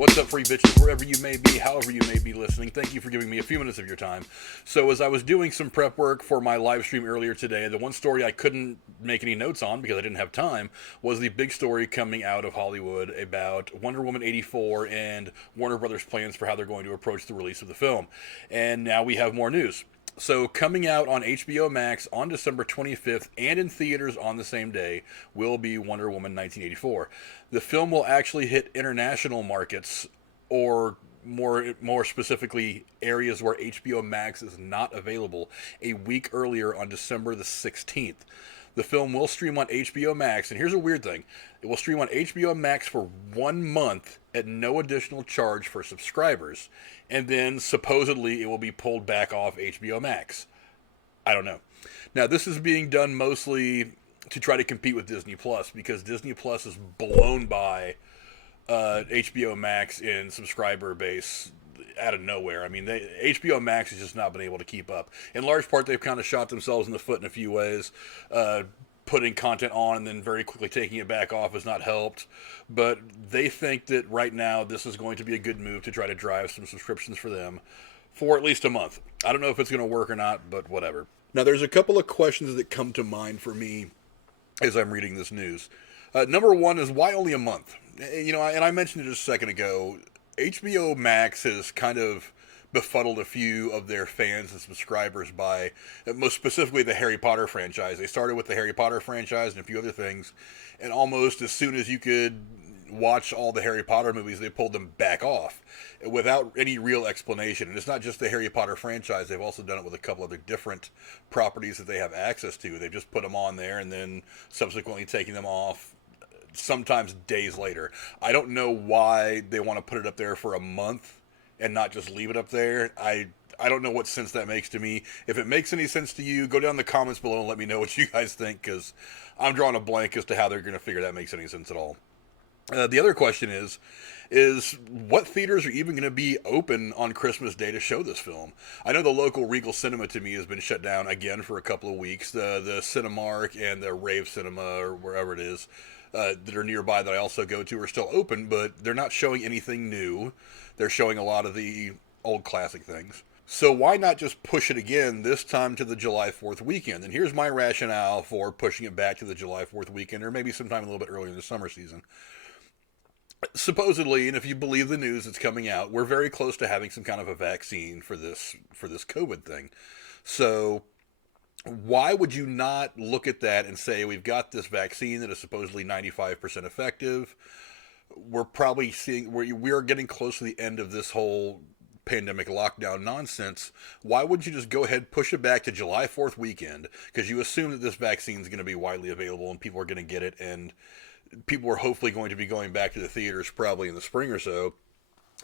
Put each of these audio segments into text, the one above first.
What's up, free bitches, wherever you may be, however you may be listening? Thank you for giving me a few minutes of your time. So, as I was doing some prep work for my live stream earlier today, the one story I couldn't make any notes on because I didn't have time was the big story coming out of Hollywood about Wonder Woman 84 and Warner Brothers' plans for how they're going to approach the release of the film. And now we have more news. So, coming out on HBO Max on December 25th and in theaters on the same day will be Wonder Woman 1984. The film will actually hit international markets, or more specifically, areas where HBO Max is not available, a week earlier on December the 16th. The film will stream on HBO Max, and here's a weird thing. It will stream on HBO Max for 1 month at no additional charge for subscribers, and then supposedly it will be pulled back off HBO Max. I don't know. Now, this is being done mostly to try to compete with Disney Plus, because Disney Plus is blown by HBO Max in subscriber base out of nowhere. I mean, HBO Max has just not been able to keep up. In large part, they've kind of shot themselves in the foot in a few ways. Putting content on and then very quickly taking it back off has not helped. But they think that right now this is going to be a good move to try to drive some subscriptions for them for at least a month. I don't know if it's going to work or not, but whatever. Now, there's a couple of questions that come to mind for me as I'm reading this news. Number one is, why only a month? You know, and I mentioned it just a second ago. HBO Max has kind of befuddled a few of their fans and subscribers by, most specifically, the Harry Potter franchise. They started with the Harry Potter franchise and a few other things, and almost as soon as you could watch all the Harry Potter movies, they pulled them back off without any real explanation. And it's not just the Harry Potter franchise. They've also done it with a couple other different properties that they have access to. They've just put them on there and then subsequently taking them off, sometimes days later. I don't know why they want to put it up there for a month and not just leave it up there. I don't know what sense that makes to me. If it makes any sense to you, go down in the comments below and let me know what you guys think, because I'm drawing a blank as to how they're going to figure that makes any sense at all. The other question is what theaters are even going to be open on Christmas Day to show this film? I know the local Regal Cinema to me has been shut down again for a couple of weeks. The Cinemark and the Rave Cinema, or wherever it is, that are nearby that I also go to, are still open, but they're not showing anything new. They're showing a lot of the old classic things. So why not just push it again, this time to the July 4th weekend? And here's my rationale for pushing it back to the July 4th weekend, or maybe sometime a little bit earlier in the summer season. Supposedly, and if you believe the news that's coming out, we're very close to having some kind of a vaccine for this COVID thing. So why would you not look at that and say, we've got this vaccine that is supposedly 95% effective. We're probably seeing, we are getting close to the end of this whole pandemic lockdown nonsense. Why wouldn't you just go ahead and push it back to July 4th weekend? Because you assume that this vaccine is going to be widely available and people are going to get it, and people are hopefully going to be going back to the theaters probably in the spring or so,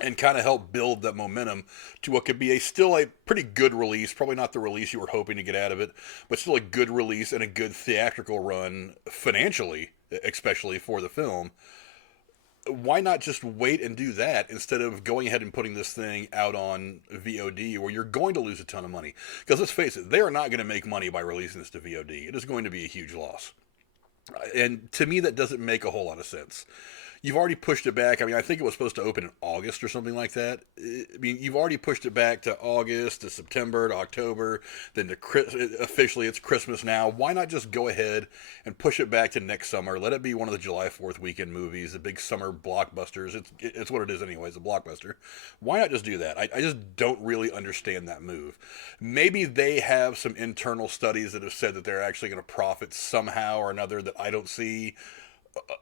and kind of help build that momentum to what could be still a pretty good release. Probably not the release you were hoping to get out of it, but still a good release and a good theatrical run financially, especially for the film. Why not just wait and do that instead of going ahead and putting this thing out on VOD, where you're going to lose a ton of money? Because let's face it, they are not going to make money by releasing this to VOD. It is going to be a huge loss. And to me, that doesn't make a whole lot of sense. You've already pushed it back. I mean, I think it was supposed to open in August or something like that. I mean, you've already pushed it back to August, to September, to October, then to officially it's Christmas now. Why not just go ahead and push it back to next summer? Let it be one of the July 4th weekend movies, the big summer blockbusters. It's what it is anyways, a blockbuster. Why not just do that? I just don't really understand that move. Maybe they have some internal studies that have said that they're actually going to profit somehow or another that I don't see.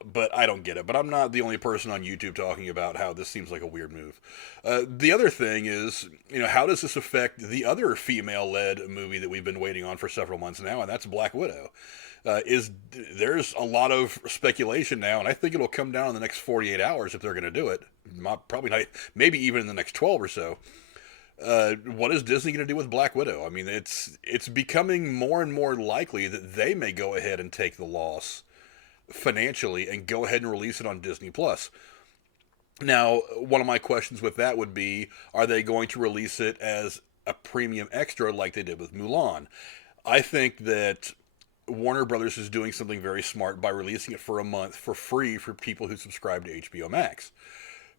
But I don't get it. But I'm not the only person on YouTube talking about how this seems like a weird move. The other thing is, how does this affect the other female-led movie that we've been waiting on for several months now, and that's Black Widow. There's a lot of speculation now, and I think it'll come down in the next 48 hours if they're going to do it. Probably not, maybe even in the next 12 or so. What is Disney going to do with Black Widow? I mean, it's becoming more and more likely that they may go ahead and take the loss financially and go ahead and release it on Disney Plus. Now, one of my questions with that would be, are they going to release it as a premium extra like they did with Mulan? I think that Warner Brothers is doing something very smart by releasing it for a month for free for people who subscribe to HBO Max.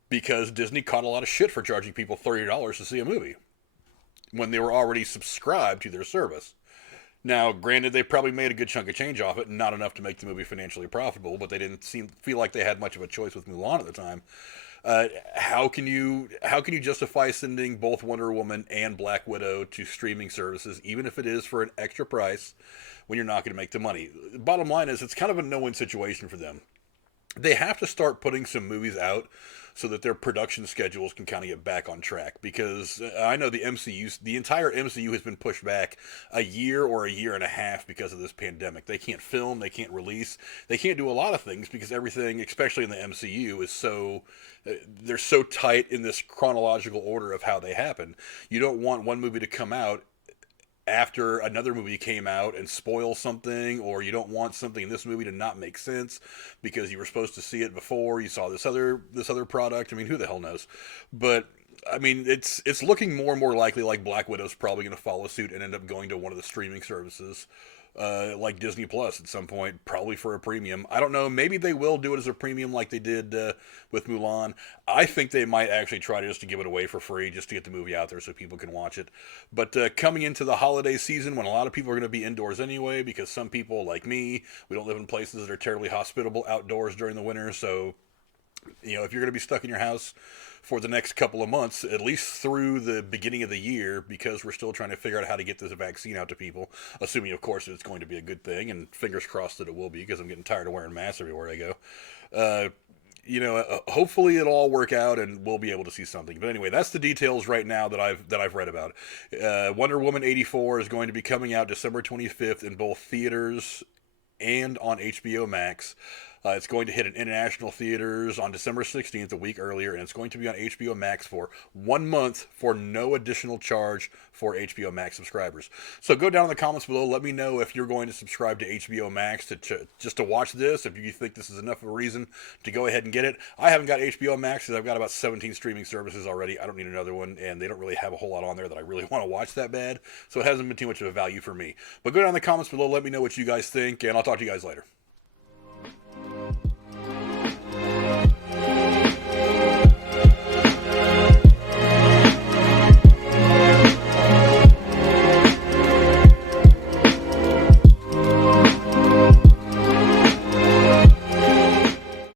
because Disney caught a lot of shit for charging people $30 to see a movie when they were already subscribed to their service. Now, granted, they probably made a good chunk of change off it, not enough to make the movie financially profitable, but they didn't feel like they had much of a choice with Mulan at the time. How can you justify sending both Wonder Woman and Black Widow to streaming services, even if it is for an extra price, when you're not going to make the money? Bottom line is, it's kind of a no-win situation for them. They have to start putting some movies out so that their production schedules can kind of get back on track. Because I know the entire MCU has been pushed back a year or a year and a half because of this pandemic. They can't film, they can't release, they can't do a lot of things because everything, especially in the MCU, is they're so tight in this chronological order of how they happen. You don't want one movie to come out after another movie came out and spoil something, or you don't want something in this movie to not make sense because you were supposed to see it before you saw this other product. I mean, who the hell knows? But I mean, it's looking more and more likely like Black Widow's probably going to follow suit and end up going to one of the streaming services, like Disney Plus at some point, probably for a premium. I don't know. Maybe they will do it as a premium like they did with Mulan. I think they might actually try to just to give it away for free, just to get the movie out there so people can watch it. But coming into the holiday season, when a lot of people are going to be indoors anyway, because some people, like me, we don't live in places that are terribly hospitable outdoors during the winter, so if you're going to be stuck in your house for the next couple of months, at least through the beginning of the year, because we're still trying to figure out how to get this vaccine out to people, assuming, of course, that it's going to be a good thing, and fingers crossed that it will be, because I'm getting tired of wearing masks everywhere I go. Hopefully it'll all work out and we'll be able to see something. But anyway, that's the details right now that I've read about. Wonder Woman 84 is going to be coming out December 25th in both theaters and on HBO Max. It's going to hit in international theaters on December 16th, a week earlier, and it's going to be on HBO Max for 1 month for no additional charge for HBO Max subscribers. So go down in the comments below. Let me know if you're going to subscribe to HBO Max just to watch this, if you think this is enough of a reason to go ahead and get it. I haven't got HBO Max because I've got about 17 streaming services already. I don't need another one, and they don't really have a whole lot on there that I really want to watch that bad, so it hasn't been too much of a value for me. But go down in the comments below. Let me know what you guys think, and I'll talk to you guys later.